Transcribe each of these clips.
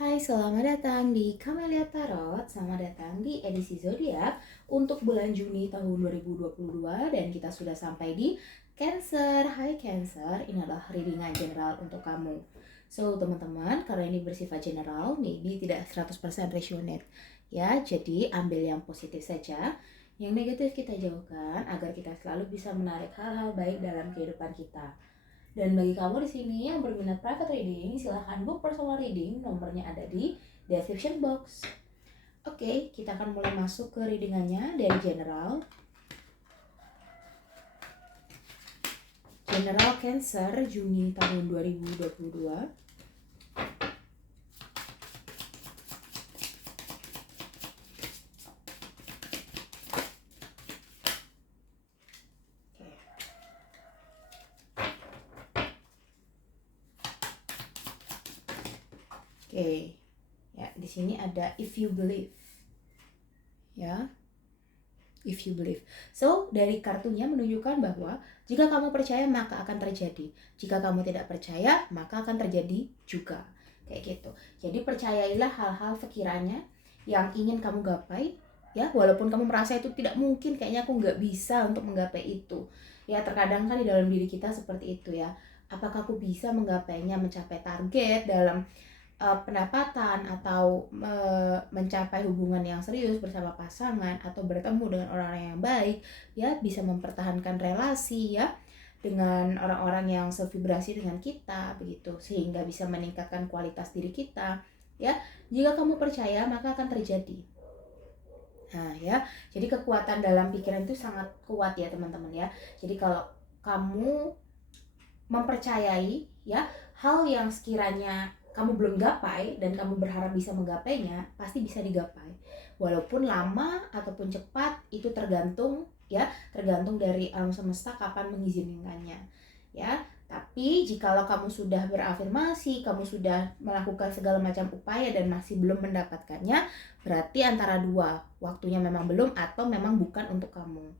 Hai, selamat datang di Camelia Tarot. Selamat datang di edisi zodiak untuk bulan Juni tahun 2022 dan kita sudah sampai di Cancer. Hai Cancer, ini adalah readingan general untuk kamu. So, teman-teman, karena ini bersifat general, maybe tidak 100% resonate. Ya, jadi ambil yang positif saja. Yang negatif kita jauhkan agar kita selalu bisa menarik hal-hal baik dalam kehidupan kita. Dan bagi kamu di sini yang berminat private reading, silahkan book personal reading, nomornya ada di description box. Oke, kita akan mulai masuk ke readingannya dari general. General Cancer Juni tahun 2022. Oke. Ya, di sini ada if you believe. Ya. If you believe. So, dari kartunya menunjukkan bahwa jika kamu percaya maka akan terjadi. Jika kamu tidak percaya maka akan terjadi juga. Kayak gitu. Jadi percayailah hal-hal sekiranya yang ingin kamu gapai, ya, walaupun kamu merasa itu tidak mungkin, kayaknya aku nggak bisa untuk menggapai itu. Ya, terkadang kan di dalam diri kita seperti itu ya. Apakah aku bisa menggapainya, mencapai target dalam pendapatan atau mencapai hubungan yang serius bersama pasangan atau bertemu dengan orang yang baik, ya, bisa mempertahankan relasi ya dengan orang-orang yang sevibrasi dengan kita begitu, sehingga bisa meningkatkan kualitas diri kita ya. Jika kamu percaya maka akan terjadi. Nah ya, jadi kekuatan dalam pikiran itu sangat kuat ya teman-teman ya. Jadi kalau kamu mempercayai ya hal yang sekiranya kamu belum gapai dan kamu berharap bisa menggapainya, pasti bisa digapai. Walaupun lama ataupun cepat itu tergantung ya, tergantung dari alam semesta kapan mengizinkannya. Ya, tapi jikalau kamu sudah berafirmasi, kamu sudah melakukan segala macam upaya dan masih belum mendapatkannya, berarti antara dua, waktunya memang belum atau memang bukan untuk kamu.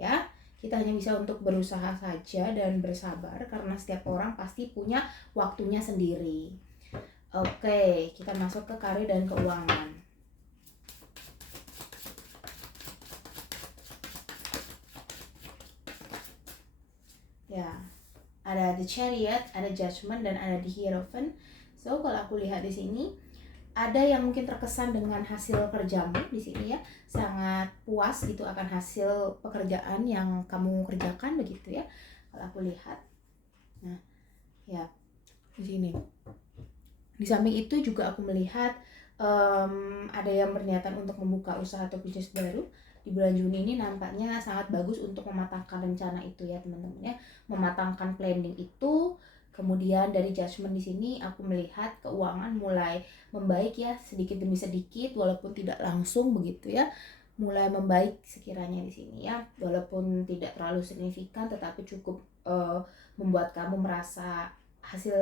Ya, kita hanya bisa untuk berusaha saja dan bersabar karena setiap orang pasti punya waktunya sendiri. Oke, kita masuk ke karir dan keuangan. Ya, ada The Chariot, ada Judgment, dan ada The Hierophant. So, kalau aku lihat di sini, ada yang mungkin terkesan dengan hasil kerjamu di sini ya, sangat puas gitu akan hasil pekerjaan yang kamu kerjakan begitu ya. Kalau aku lihat, nah ya di sini. Di samping itu juga aku melihat ada yang berniatan untuk membuka usaha atau bisnis baru di bulan Juni ini. Nampaknya sangat bagus untuk mematangkan rencana itu ya teman-teman ya, mematangkan planning itu. Kemudian dari Judgment di sini aku melihat keuangan mulai membaik ya, sedikit demi sedikit walaupun tidak langsung begitu ya, mulai membaik sekiranya di sini ya, walaupun tidak terlalu signifikan tetapi cukup membuat kamu merasa hasil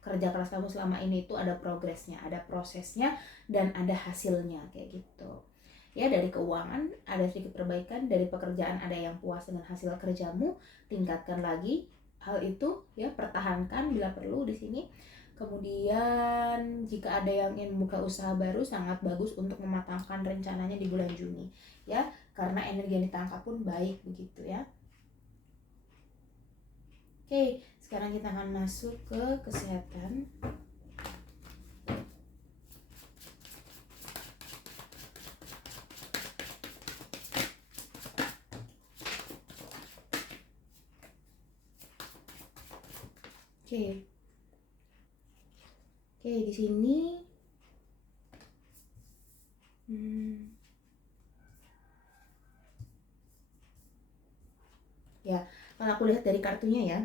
kerja keras kamu selama ini itu ada progresnya, ada prosesnya, dan ada hasilnya kayak gitu. Ya, dari keuangan ada sedikit perbaikan, dari pekerjaan ada yang puas dengan hasil kerjamu, tingkatkan lagi hal itu ya, pertahankan bila perlu di sini. Kemudian jika ada yang ingin membuka usaha baru, sangat bagus untuk mematangkan rencananya di bulan Juni ya, karena energi yang ditangkap pun baik begitu ya. Oke, sekarang kita akan masuk ke kesehatan. Oke. Oke, di sini ya, kalau aku lihat dari kartunya ya,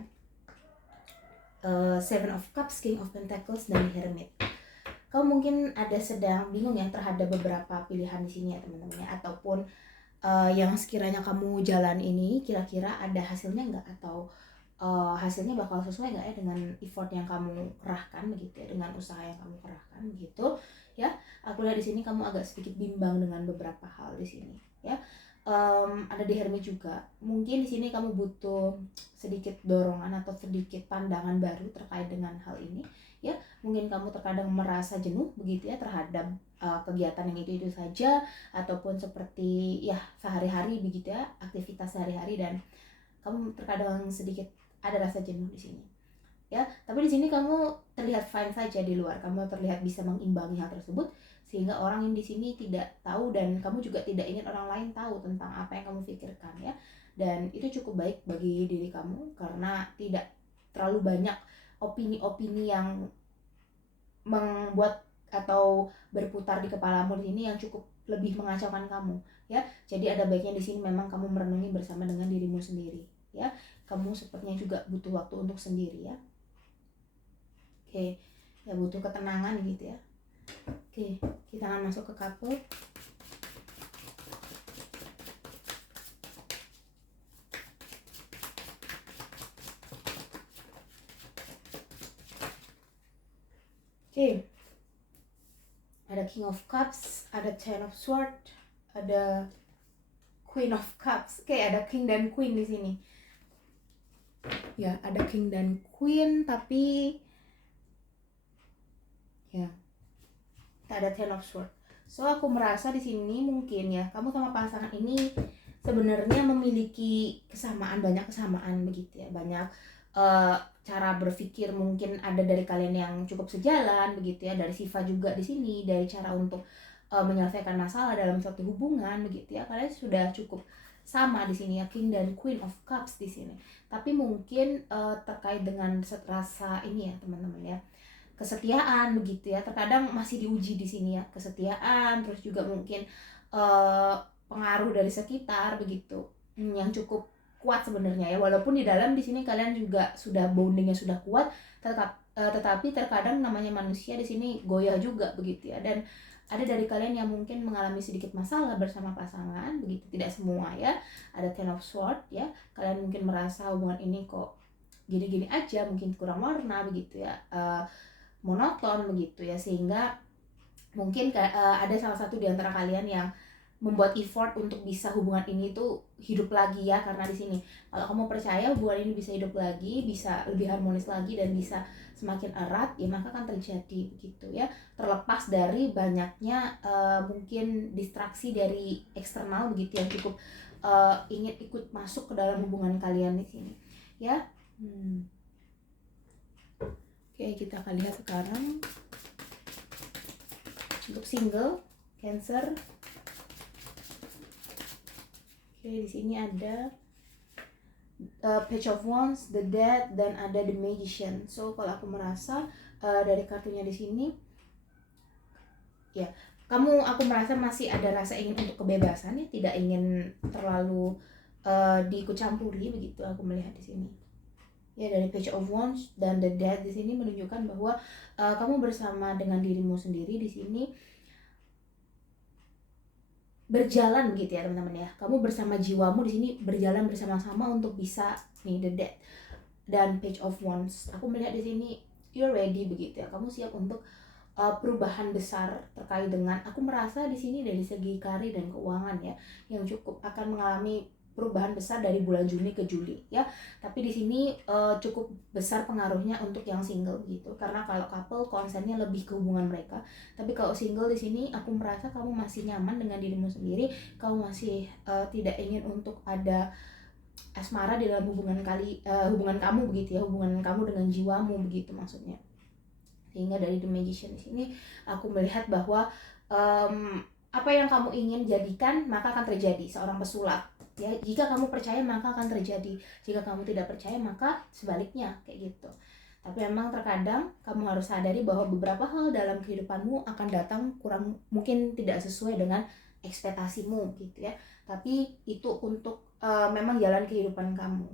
Seven of Cups, King of Pentacles, dan Hermit. Kamu mungkin ada sedang bingung ya terhadap beberapa pilihan di sini ya teman-teman ya, ataupun yang sekiranya kamu jalan ini kira-kira ada hasilnya nggak, atau hasilnya bakal sesuai nggak ya dengan effort yang kamu kerahkan begitu ya, dengan usaha yang kamu kerahkan begitu ya. Aku lihat di sini kamu agak sedikit bimbang dengan beberapa hal di sini ya. Ada di Hermit juga, mungkin di sini kamu butuh sedikit dorongan atau sedikit pandangan baru terkait dengan hal ini ya. mungkin kamu terkadang merasa jenuh begitu ya terhadap kegiatan yang itu saja, ataupun seperti ya sehari-hari begitu ya, aktivitas sehari-hari, dan kamu terkadang sedikit ada rasa jenuh di sini. Ya, tapi di sini kamu terlihat fine saja di luar, kamu terlihat bisa mengimbangi hal tersebut sehingga orang yang di sini tidak tahu, dan kamu juga tidak ingin orang lain tahu tentang apa yang kamu pikirkan ya. Dan itu cukup baik bagi diri kamu karena tidak terlalu banyak opini-opini yang membuat atau berputar di kepalamu di sini yang cukup lebih mengacaukan kamu ya. Jadi ada baiknya di sini memang kamu merenungi bersama dengan dirimu sendiri ya. Kamu sepertinya juga butuh waktu untuk sendiri ya. Oke, ya butuh ketenangan gitu ya. Oke, kita akan masuk ke couple. Oke, ada King of Cups, ada Ten of Swords, ada Queen of Cups. Oke, ada King dan Queen di sini. Ya, ada King dan Queen, tapi ya, tak ada Ten of Swords. So aku merasa di sini mungkin ya kamu sama pasangan ini sebenarnya memiliki kesamaan, banyak kesamaan begitu ya, banyak cara berpikir mungkin ada dari kalian yang cukup sejalan begitu ya, dari sifat juga di sini, dari cara untuk menyelesaikan masalah dalam suatu hubungan begitu ya, kalian sudah cukup sama di sini ya, King dan Queen of Cups di sini. Tapi mungkin terkait dengan rasa ini ya teman-teman ya, kesetiaan begitu ya, terkadang masih diuji di sini ya, kesetiaan, terus juga mungkin pengaruh dari sekitar begitu yang cukup kuat sebenarnya ya, walaupun di dalam di sini kalian juga sudah bondingnya sudah kuat, tetapi terkadang namanya manusia di sini goyah juga begitu ya, dan ada dari kalian yang mungkin mengalami sedikit masalah bersama pasangan begitu, tidak semua ya. Ada Ten of Swords ya, kalian mungkin merasa hubungan ini kok gini-gini aja, mungkin kurang warna begitu ya, monoton begitu ya, sehingga mungkin ada salah satu di antara kalian yang membuat effort untuk bisa hubungan ini tuh hidup lagi ya, karena di sini kalau kamu percaya hubungan ini bisa hidup lagi, bisa lebih harmonis lagi, dan bisa semakin erat ya, maka akan terjadi begitu ya, terlepas dari banyaknya mungkin distraksi dari eksternal begitu yang cukup ingin ikut masuk ke dalam hubungan kalian di sini ya. Oke, kita akan lihat sekarang untuk single Cancer. Oke, di sini ada Page of Wands, The Death, dan ada The Magician. So kalau aku merasa dari kartunya di sini ya, aku merasa masih ada rasa ingin untuk kebebasan ya, tidak ingin terlalu diikut campuri begitu aku melihat di sini. Ya, dari Page of Wands dan The Death di sini menunjukkan bahwa kamu bersama dengan dirimu sendiri di sini berjalan begitu ya teman-teman ya. Kamu bersama jiwamu di sini berjalan bersama-sama untuk bisa nih The Death dan Page of Wands. Aku melihat di sini you're ready begitu ya. Kamu siap untuk perubahan besar terkait dengan, aku merasa di sini dari segi karir dan keuangan ya, yang cukup akan mengalami perubahan besar dari bulan Juni ke Juli ya. Tapi di sini cukup besar pengaruhnya untuk yang single gitu, karena kalau couple konsennya lebih ke hubungan mereka, tapi kalau single di sini aku merasa kamu masih nyaman dengan dirimu sendiri, kamu masih tidak ingin untuk ada asmara di dalam hubungan kamu begitu ya, hubungan kamu dengan jiwamu begitu maksudnya. Sehingga dari The Magician di sini aku melihat bahwa apa yang kamu ingin jadikan maka akan terjadi, seorang pesulap ya. Jika kamu percaya maka akan terjadi, jika kamu tidak percaya maka sebaliknya kayak gitu. Tapi memang terkadang kamu harus sadari bahwa beberapa hal dalam kehidupanmu akan datang kurang, mungkin tidak sesuai dengan ekspektasimu gitu ya, tapi itu untuk memang jalan kehidupan kamu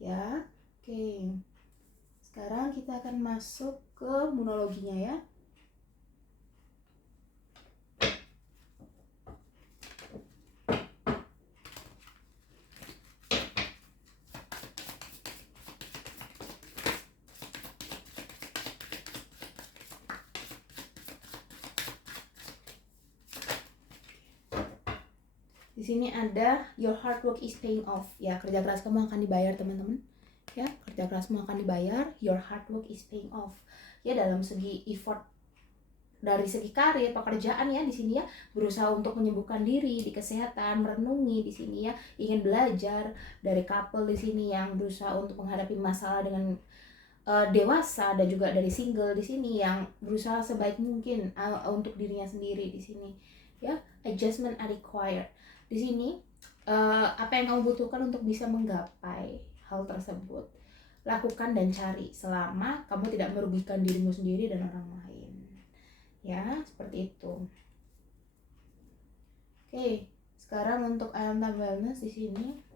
ya. Oke, sekarang kita akan masuk ke monologinya ya. Di sini ada your hard work is paying off ya, kerja keras kamu akan dibayar teman-teman ya, kerja kerasmu akan dibayar, your hard work is paying off. ya dalam segi effort dari segi karir, pekerjaan ya di sini ya, berusaha untuk menyembuhkan diri di kesehatan, merenungi di sini ya, ingin belajar dari couple di sini yang berusaha untuk menghadapi masalah dengan dewasa, dan juga dari single di sini yang berusaha sebaik mungkin untuk dirinya sendiri di sini ya. Adjustment are required di sini. Apa yang kamu butuhkan untuk bisa menggapai hal tersebut, lakukan dan cari selama kamu tidak merugikan dirimu sendiri dan orang lain ya, seperti itu. Oke, sekarang untuk alam wellness di sini.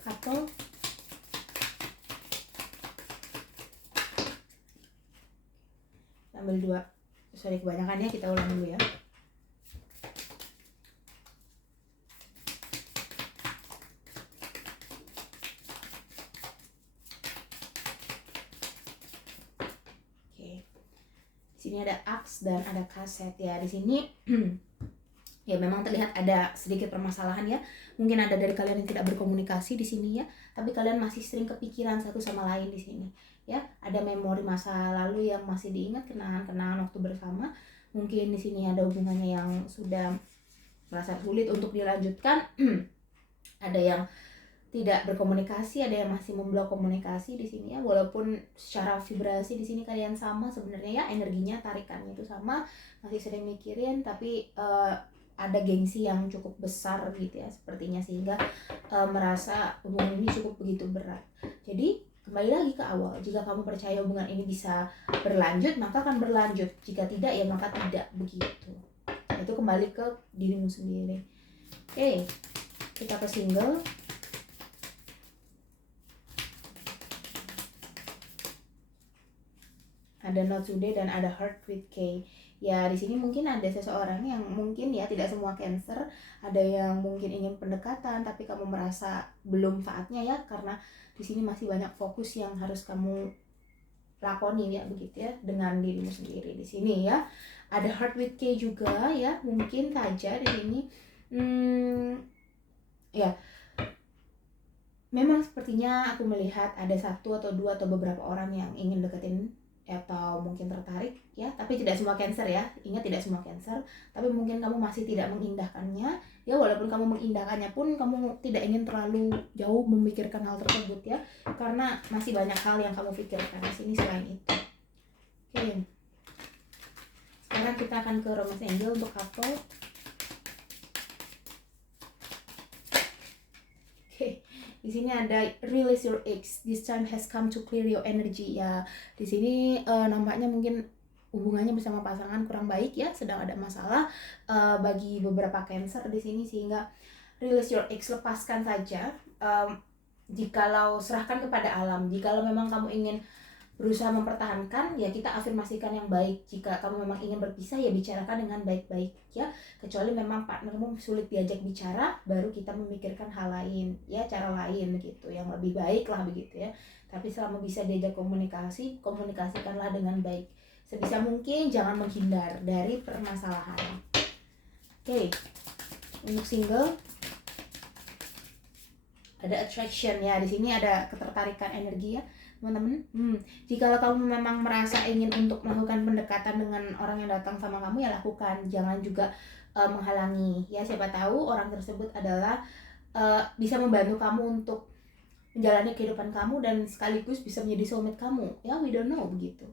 Couple, ambil 2. Sorry kebanyakan ya, kita ulang dulu ya. Sini ada axe dan ada kaset ya. Di sini ya memang terlihat ada sedikit permasalahan ya. Mungkin ada dari kalian yang tidak berkomunikasi di sini ya, tapi kalian masih sering kepikiran satu sama lain di sini ya. Ada memori masa lalu yang masih diingat, kenangan-kenangan waktu bersama. Mungkin di sini ada hubungannya yang sudah merasa sulit untuk dilanjutkan. Ada yang tidak berkomunikasi, ada yang masih memblok komunikasi di sini ya. Walaupun secara vibrasi di sini kalian sama sebenarnya ya, energinya, tarikannya itu sama, masih sering mikirin, tapi ada gengsi yang cukup besar gitu ya sepertinya, sehingga merasa hubungan ini cukup begitu berat. Jadi kembali lagi ke awal, jika kamu percaya hubungan ini bisa berlanjut, maka akan berlanjut. Jika tidak ya maka tidak, begitu. Itu kembali ke dirimu sendiri. Oke, kita ke single. Ada not today dan ada heart with K. Ya di sini mungkin ada seseorang yang mungkin ya, tidak semua Cancer, ada yang mungkin ingin pendekatan tapi kamu merasa belum saatnya ya, karena di sini masih banyak fokus yang harus kamu lakoni ya, begitu ya, dengan dirimu sendiri di sini ya. Ada heart with K juga ya, mungkin saja di sini ya memang sepertinya aku melihat ada 1 atau 2 atau beberapa orang yang ingin deketin atau mungkin tertarik ya, tapi tidak semua Cancer ya. Ingat, tidak semua Cancer, tapi mungkin kamu masih tidak mengindahkannya ya. Walaupun kamu mengindahkannya pun kamu tidak ingin terlalu jauh memikirkan hal tersebut ya, karena masih banyak hal yang kamu pikirkan di sini selain itu. Oke, sekarang kita akan ke Romance Angel untuk couple. Di sini ada release your ex, this time has come to clear your energy ya. Di sini nampaknya mungkin hubungannya bersama pasangan kurang baik ya, sedang ada masalah bagi beberapa Cancer di sini, sehingga release your ex, lepaskan saja. Jikalau serahkan kepada alam, jikalau memang kamu ingin berusaha mempertahankan ya, kita afirmasikan yang baik. Jika kamu memang ingin berpisah ya bicarakan dengan baik-baik ya, kecuali memang partnermu sulit diajak bicara, baru kita memikirkan hal lain ya, cara lain gitu yang lebih baik lah begitu ya. Tapi selama bisa diajak komunikasi, komunikasikanlah dengan baik. Sebisa mungkin jangan menghindar dari permasalahan. Oke, untuk single ada attraction ya. Di sini ada ketertarikan energi ya teman-teman. Jika kamu memang merasa ingin untuk melakukan pendekatan dengan orang yang datang sama kamu ya lakukan, jangan juga menghalangi ya. Siapa tahu orang tersebut adalah bisa membantu kamu untuk menjalani kehidupan kamu dan sekaligus bisa menjadi soulmate kamu ya, we don't know begitu.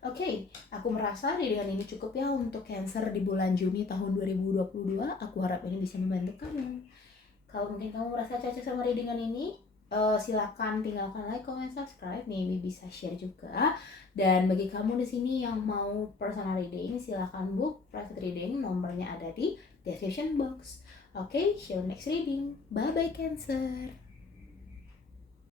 Oke, aku merasa dengan ini cukup ya untuk Cancer di bulan Juni tahun 2022. Aku harap ini bisa membantu kamu. Kalau mungkin kamu merasa cocok sama readingan ini, silakan tinggalkan like, comment, subscribe, maybe bisa share juga. Dan bagi kamu di sini yang mau personal reading, silakan book private reading, nomornya ada di description box. Oke, see you next reading. Bye bye Cancer.